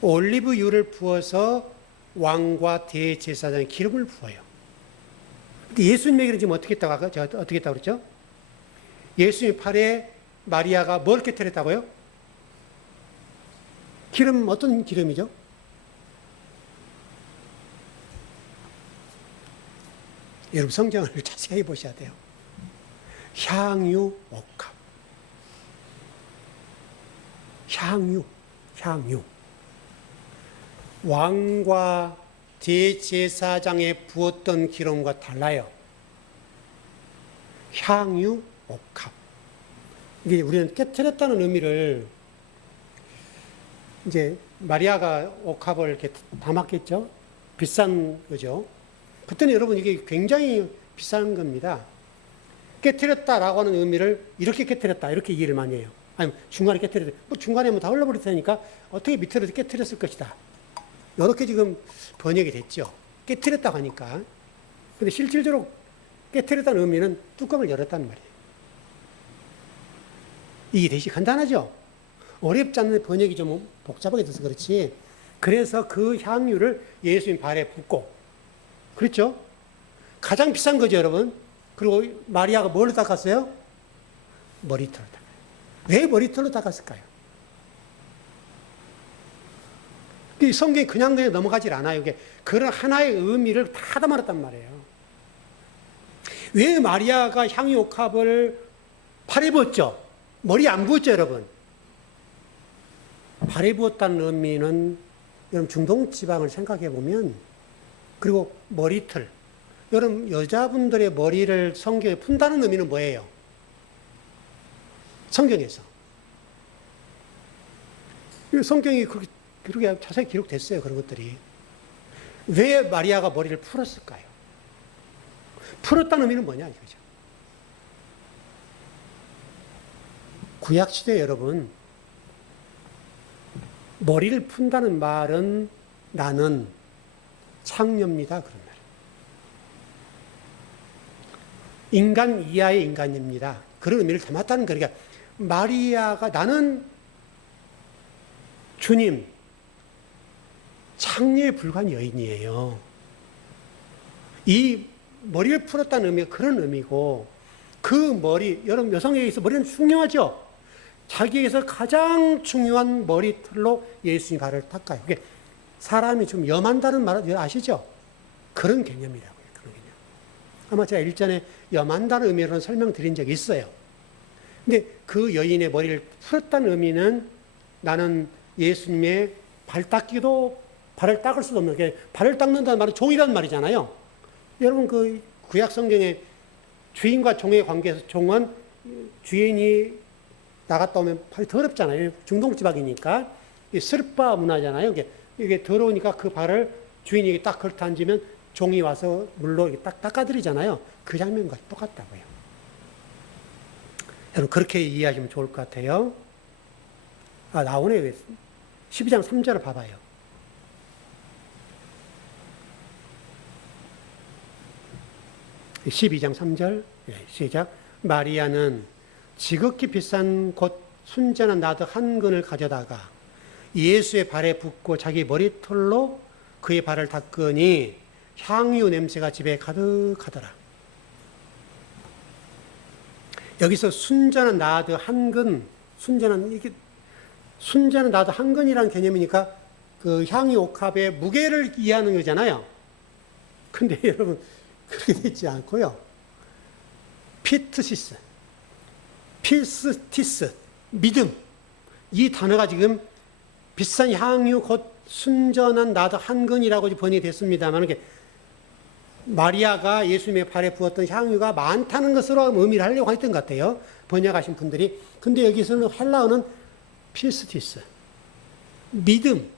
올리브유를 부어서 왕과 대제사장에 기름을 부어요. 근데 예수님에게는 지금 어떻게 했다고 그랬죠? 예수님 팔에 마리아가 뭘 깨뜨렸다고요? 기름 어떤 기름이죠? 여러분 성경을 자세히 보셔야 돼요. 향유 옥합. 향유. 왕과 대제사장에 부었던 기름과 달라요. 향유 옥합. 이게 우리는 깨트렸다는 의미를 이제 마리아가 옥합을 이렇게 담았겠죠. 비싼 거죠. 그때는 여러분 이게 굉장히 비싼 겁니다. 깨트렸다라고 하는 의미를 이렇게 깨트렸다 이렇게 이해를 많이 해요. 아니면 중간에 깨트렸다. 뭐 중간에 뭐 다 흘러버릴 테니까 어떻게 밑으로 깨트렸을 것이다. 이렇게 지금 번역이 됐죠. 깨트렸다고 하니까. 근데 실질적으로 깨트렸다는 의미는 뚜껑을 열었다는 말이에요. 이게 대신 간단하죠? 어렵지 않는 번역이 좀 복잡하게 돼서 그렇지. 그래서 그 향유를 예수님 발에 붓고, 그렇죠? 가장 비싼 거죠, 여러분. 그리고 마리아가 뭘로 닦았어요? 머리털로 닦아요. 왜 머리털로 닦았을까요? 성경이 그냥 넘어가질 않아요. 이게 그런 하나의 의미를 다 담아놨단 말이에요. 왜 마리아가 향유 옥합을 팔에 부었죠? 머리 안 부었죠, 여러분? 발에 부었다는 의미는 여러분 중동 지방을 생각해 보면, 그리고 머리털, 여러분 여자분들의 머리를 성경에 푼다는 의미는 뭐예요? 성경에서 성경이 그렇게 자세히 기록됐어요. 그런 것들이. 왜 마리아가 머리를 풀었을까요? 풀었다는 의미는 뭐냐 이거죠. 구약시대 여러분, 머리를 푼다는 말은 나는 창녀입니다. 그런 말. 인간 이하의 인간입니다. 그런 의미를 담았다는 거예요. 그러니까 마리아가 나는 주님, 창녀에 불과한 여인이에요. 이 머리를 풀었다는 의미가 그런 의미고, 그 머리, 여러분 여성에게서 머리는 중요하죠? 자기에게서 가장 중요한 머리털로 예수님 발을 닦아요. 그게 사람이 좀 염한다는 말 아시죠? 그런 개념이라고요. 그런 개념. 아마 제가 일전에 염한다는 의미로는 설명드린 적이 있어요. 근데 그 여인의 머리를 풀었다는 의미는 나는 예수님의 발 닦기도 발을 닦을 수도 없는 게, 발을 닦는다는 말은 종이라는 말이잖아요. 여러분 그 구약 성경에 주인과 종의 관계에서 종은 주인이 나갔다 오면 발이 더럽잖아요. 중동 지방이니까. 스르파 문화잖아요. 이게 더러우니까 그 발을 주인이 딱 걸터앉으면 종이 와서 물로 딱 닦아드리잖아요. 그 장면과 똑같다고요. 여러분 그렇게 이해하시면 좋을 것 같아요. 나오네요. 12장 3절을 봐봐요. (12장 3절) 시작. 마리아는 지극히 비싼 곧 순전한 나드 한 근을 가져다가 예수의 발에 붓고 자기 머리털로 그의 발을 닦으니 향유 냄새가 집에 가득하더라. 여기서 순전한 나드 한 근, 순전한 나드 한 근이라는 개념이니까 그 향유 옥합의 무게를 이해하는 거잖아요. 근데 여러분 그렇게 되지 않고요. 피스티스, 믿음. 이 단어가 지금 비싼 향유 곧 순전한 나드 한 근이라고 번역이 됐습니다만, 이게 마리아가 예수님의 발에 부었던 향유가 많다는 것으로 의미를 하려고 했던 것 같아요. 번역하신 분들이. 근데 여기서는 헬라어는 피스티스, 믿음.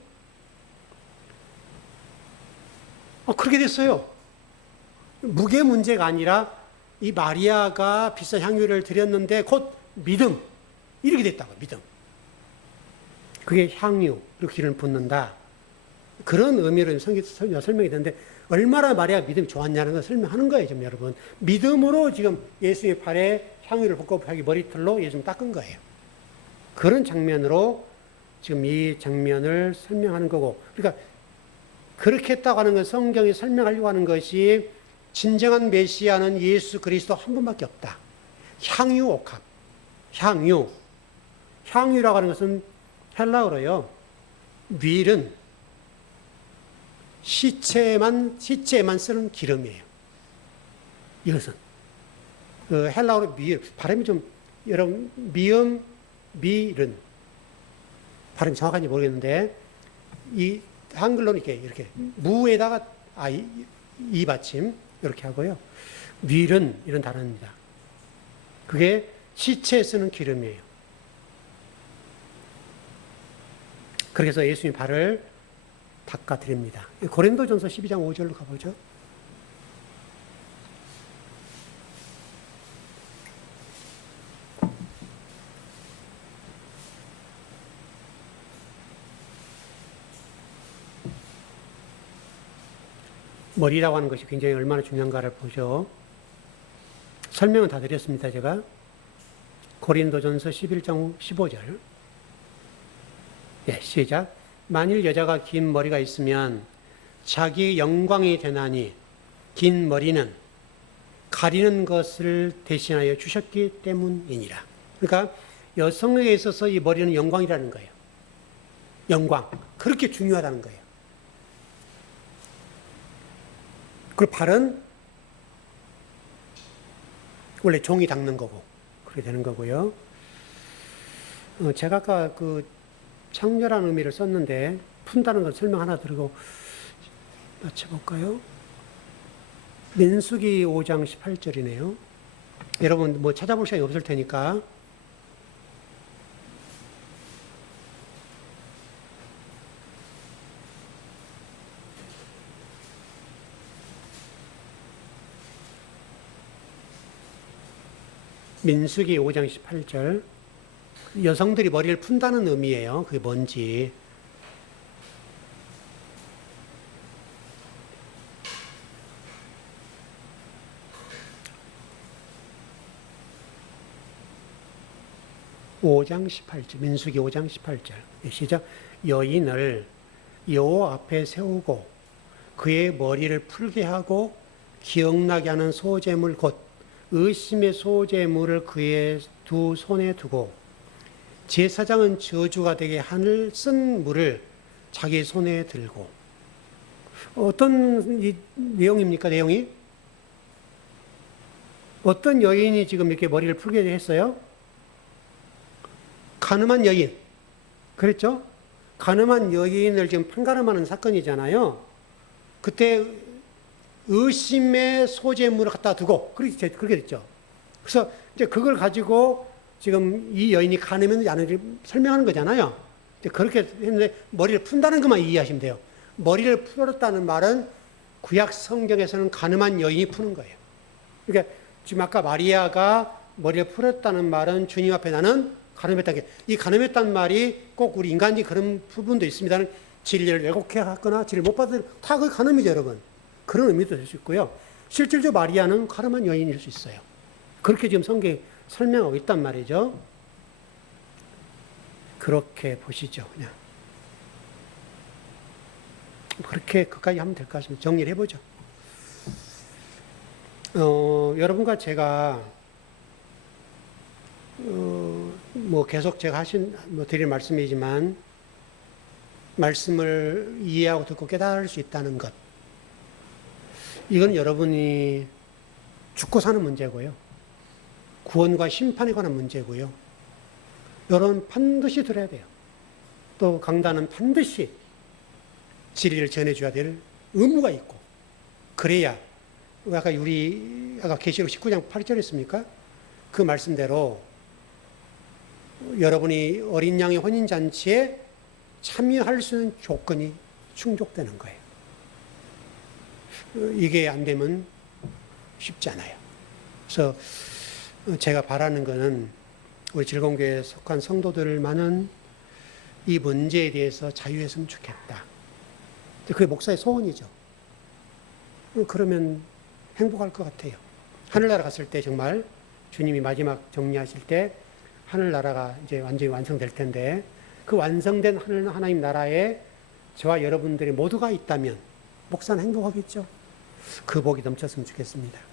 그렇게 됐어요. 무게 문제가 아니라 이 마리아가 비싼 향유를 드렸는데 곧 믿음. 이렇게 됐다고, 믿음. 그게 향유, 그리고 기름을 붓는다. 그런 의미로 설명이 되는데, 얼마나 마리아가 믿음이 좋았냐는 걸 설명하는 거예요, 지금 여러분. 믿음으로 지금 예수의 발에 향유를 붓고 자기 머리털로 예수님 닦은 거예요. 그런 장면으로 지금 이 장면을 설명하는 거고, 그러니까 그렇게 했다고 하는 건 성경이 설명하려고 하는 것이 진정한 메시아는 예수 그리스도 한 분밖에 없다. 향유 옥합. 향유라고 하는 것은 헬라어로요. 밀은 시체에만 쓰는 기름이에요. 이것은 그 헬라어로 밀, 발음이 좀 여러분 밀은 발음이 정확한지 모르겠는데 이 한글로는 이렇게 무에다가 이 받침 이렇게 하고요. 밀은 이런 단어입니다. 그게 시체에 쓰는 기름이에요. 그래서 예수님 발을 닦아드립니다. 고린도전서 12장 5절로 가보죠. 머리라고 하는 것이 굉장히 얼마나 중요한가를 보죠. 설명은 다 드렸습니다, 제가. 고린도전서 11장 15절. 예, 시작. 만일 여자가 긴 머리가 있으면 자기 영광이 되나니 긴 머리는 가리는 것을 대신하여 주셨기 때문이니라. 그러니까 여성에게 있어서 이 머리는 영광이라는 거예요. 영광. 그렇게 중요하다는 거예요. 그리고 발은 원래 종이 닦는 거고 그렇게 되는 거고요. 제가 아까 그 창렬한 의미를 썼는데 푼다는 걸 설명 하나 드리고 맞춰볼까요? 민수기 5장 18절이네요. 여러분 뭐 찾아볼 시간이 없을 테니까 민수기 5장 18절. 여성들이 머리를 푼다는 의미예요. 그게 뭔지. 민수기 5장 18절. 시작. 여인을 여호와 앞에 세우고 그의 머리를 풀게 하고 기억나게 하는 소재물 곧 의심의 소재물을 그의 두 손에 두고 제사장은 저주가 되게 하늘 쓴 물을 자기 손에 들고. 어떤 이 내용입니까? 내용이? 어떤 여인이 지금 이렇게 머리를 풀게 했어요? 가늠한 여인. 그랬죠? 가늠한 여인을 지금 판가름하는 사건이잖아요. 그때 의심의 소재물을 갖다 두고 그렇게 됐죠. 그래서 이제 그걸 가지고 지금 이 여인이 가늠했는지 안 했는지 설명하는 거잖아요. 그렇게 했는데 머리를 푼다는 것만 이해하시면 돼요. 머리를 풀었다는 말은 구약 성경에서는 가늠한 여인이 푸는 거예요. 그러니까 지금 아까 마리아가 머리를 풀었다는 말은 주님 앞에 나는 가늠했다. 이 가늠했다는 말이 꼭 우리 인간적인 그런 부분도 있습니다는 진리를 왜곡해 하거나 진리를 못 받을 다 그 가늠이죠, 여러분. 그런 의미도 될 수 있고요. 실질적으로 마리아는 가늠한 여인일 수 있어요. 그렇게 지금 성경이 설명하고 있단 말이죠. 그렇게 보시죠, 그냥. 그렇게 그까지 하면 될 것 같습니다. 정리를 해보죠. 여러분과 제가 뭐 계속 제가 드릴 말씀이지만 말씀을 이해하고 듣고 깨달을 수 있다는 것. 이건 여러분이 죽고 사는 문제고요. 구원과 심판에 관한 문제고요. 여러분 반드시 들어야 돼요. 또 강단은 반드시 진리를 전해줘야 될 의무가 있고 그래야 아까 계시록 19장 8절 했습니까? 그 말씀대로 여러분이 어린 양의 혼인잔치에 참여할 수 있는 조건이 충족되는 거예요. 이게 안 되면 쉽지 않아요. 그래서 제가 바라는 것은 우리 즐거운교회에 속한 성도들만은 이 문제에 대해서 자유했으면 좋겠다. 그게 목사의 소원이죠. 그러면 행복할 것 같아요. 하늘나라 갔을 때 정말 주님이 마지막 정리하실 때 하늘나라가 이제 완전히 완성될 텐데 그 완성된 하나님 나라에 저와 여러분들이 모두가 있다면 목사는 행복하겠죠. 그 복이 넘쳤으면 좋겠습니다.